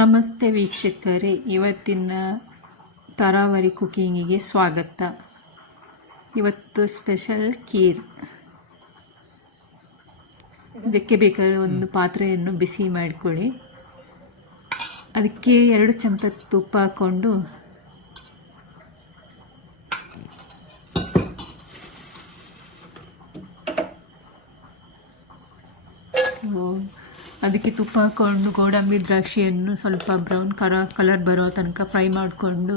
ನಮಸ್ತೆ ವೀಕ್ಷಕರೇ, ಇವತ್ತಿನ ತರಾವರಿ ಕುಕಿಂಗಿಗೆ ಸ್ವಾಗತ. ಇವತ್ತು ಸ್ಪೆಷಲ್ ಖೀರ್. ಇದಕ್ಕೆ ಬೇಕಾದ್ರೆ ಒಂದು ಪಾತ್ರೆಯನ್ನು ಬಿಸಿ ಮಾಡಿಕೊಳ್ಳಿ. ಅದಕ್ಕೆ 2 ಚಮಚ ತುಪ್ಪ ಹಾಕ್ಕೊಂಡು ಅದಕ್ಕೆ ತುಪ್ಪ ಹಾಕ್ಕೊಂಡು ಗೋಡಂಬಿ ದ್ರಾಕ್ಷಿಯನ್ನು ಸ್ವಲ್ಪ ಬ್ರೌನ್ ಕಲರ್ ಬರೋ ತನಕ ಫ್ರೈ ಮಾಡಿಕೊಂಡು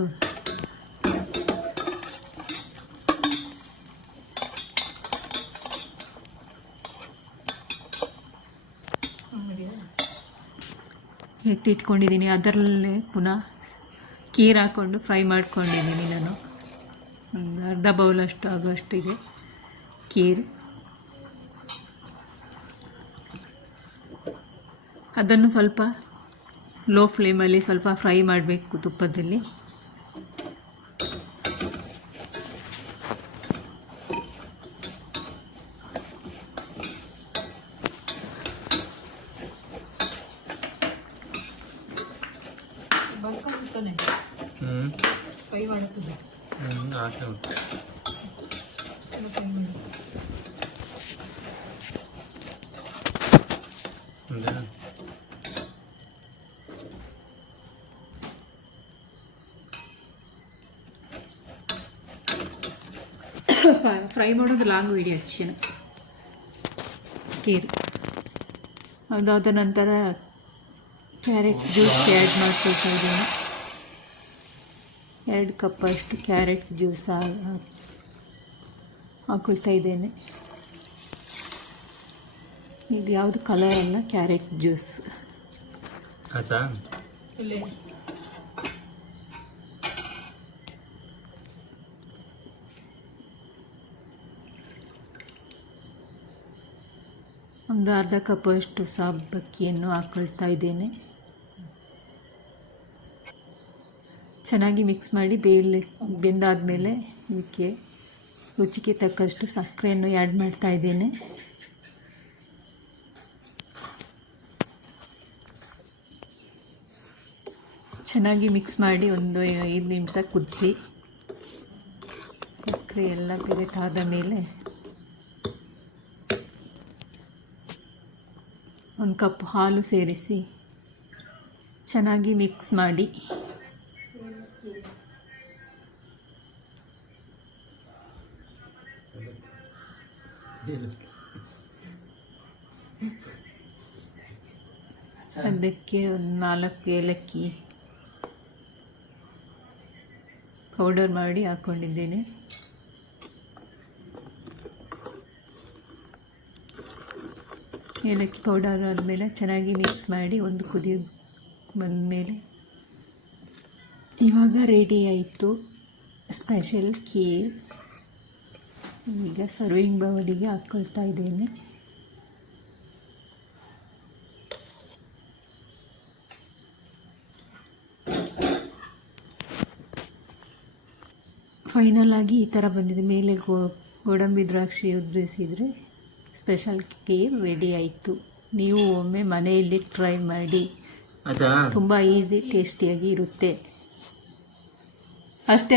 ಎತ್ತಿಟ್ಕೊಂಡಿದ್ದೀನಿ. ಅದರಲ್ಲೇ ಪುನಃ ಖೀರ್ ಹಾಕ್ಕೊಂಡು ಫ್ರೈ ಮಾಡ್ಕೊಂಡಿದ್ದೀನಿ. ನಾನು ಒಂದು ಅರ್ಧ ಬೌಲಷ್ಟು ಆಗೋಷ್ಟಿದೆ ಖೀರ್. ಅದನ್ನು ಸ್ವಲ್ಪ ಲೋ ಫ್ಲೇಮಲ್ಲಿ ಸ್ವಲ್ಪ ಫ್ರೈ ಮಾಡಬೇಕು ತುಪ್ಪದಲ್ಲಿ. ಫ್ರೈ ಮಾಡುತ್ತದೆ ಫ್ರೈ ಮಾಡೋದು ಲಾಂಗ್ ವಿಡಿಯೋ ಹಚ್ಚಿನ ಖೀರ್. ಅದಾದ ನಂತರ ಕ್ಯಾರೆಟ್ ಜ್ಯೂಸ್ ಆ್ಯಡ್ ಮಾಡ್ಕೊಳ್ತಾ ಇದ್ದೀನಿ. 2 ಕಪ್ ಅಷ್ಟು ಕ್ಯಾರೆಟ್ ಜ್ಯೂಸ್ ಹಾಕ್ಕೊಳ್ತಾ ಇದ್ದೇನೆ. ಇದು ಯಾವುದು ಕಲರ್ ಅಲ್ಲ, ಕ್ಯಾರೆಟ್ ಜ್ಯೂಸ್. ಒಂದು ಅರ್ಧ ಕಪ್ ಅಷ್ಟು ಸಬ್ಬಕ್ಕಿಯನ್ನು ಹಾಕ್ಕೊಳ್ತಾ ಇದ್ದೇನೆ. ಚೆನ್ನಾಗಿ ಮಿಕ್ಸ್ ಮಾಡಿ ಬೆಂದಾದಮೇಲೆ ಇದಕ್ಕೆ ರುಚಿಗೆ ತಕ್ಕಷ್ಟು ಸಕ್ಕರೆಯನ್ನು ಆ್ಯಡ್ ಮಾಡ್ತಾ ಇದ್ದೇನೆ. ಚೆನ್ನಾಗಿ ಮಿಕ್ಸ್ ಮಾಡಿ ಒಂದು 5 ನಿಮಿಷ ಕುದಿಸಿ. ಸಕ್ಕರೆ ಎಲ್ಲ ಬೆರೆತಾದ ಮೇಲೆ 1 ಕಪ್ ಹಾಲು ಸೇರಿಸಿ ಚೆನ್ನಾಗಿ ಮಿಕ್ಸ್ ಮಾಡಿ ಅದಕ್ಕೆ 4 ಏಲಕ್ಕಿ ಪೌಡರ್ ಮಾಡಿ ಹಾಕ್ಕೊಂಡಿದ್ದೇನೆ. ಏಲಕ್ಕಿ ಪೌಡರ್ ಆದಮೇಲೆ ಚೆನ್ನಾಗಿ ಮಿಕ್ಸ್ ಮಾಡಿ ಒಂದು ಕುದಿ ಬಂದಮೇಲೆ ಇವಾಗ ರೆಡಿ ಆಯಿತು ಸ್ಪೆಷಲ್ ಖೀರ್. ಈಗ ಸರ್ವಿಂಗ್ ಬೌಲಿಗೆ ಹಾಕ್ಕೊಳ್ತಾ ಇದ್ದೇನೆ. ಫೈನಲ್ ಆಗಿ ಈ ಥರ ಬಂದಿದೆ. ಮೇಲೆ ಗೋಡಂಬಿ ದ್ರಾಕ್ಷಿ ಉದುರಿಸಿದರೆ ಸ್ಪೆಷಲ್ ಖೀರ್ ರೆಡಿ ಆಯಿತು. ನೀವು ಒಮ್ಮೆ ಮನೆಯಲ್ಲಿ ಟ್ರೈ ಮಾಡಿ, ತುಂಬ ಈಸಿ ಟೇಸ್ಟಿಯಾಗಿ ಇರುತ್ತೆ. ಅಷ್ಟೇ.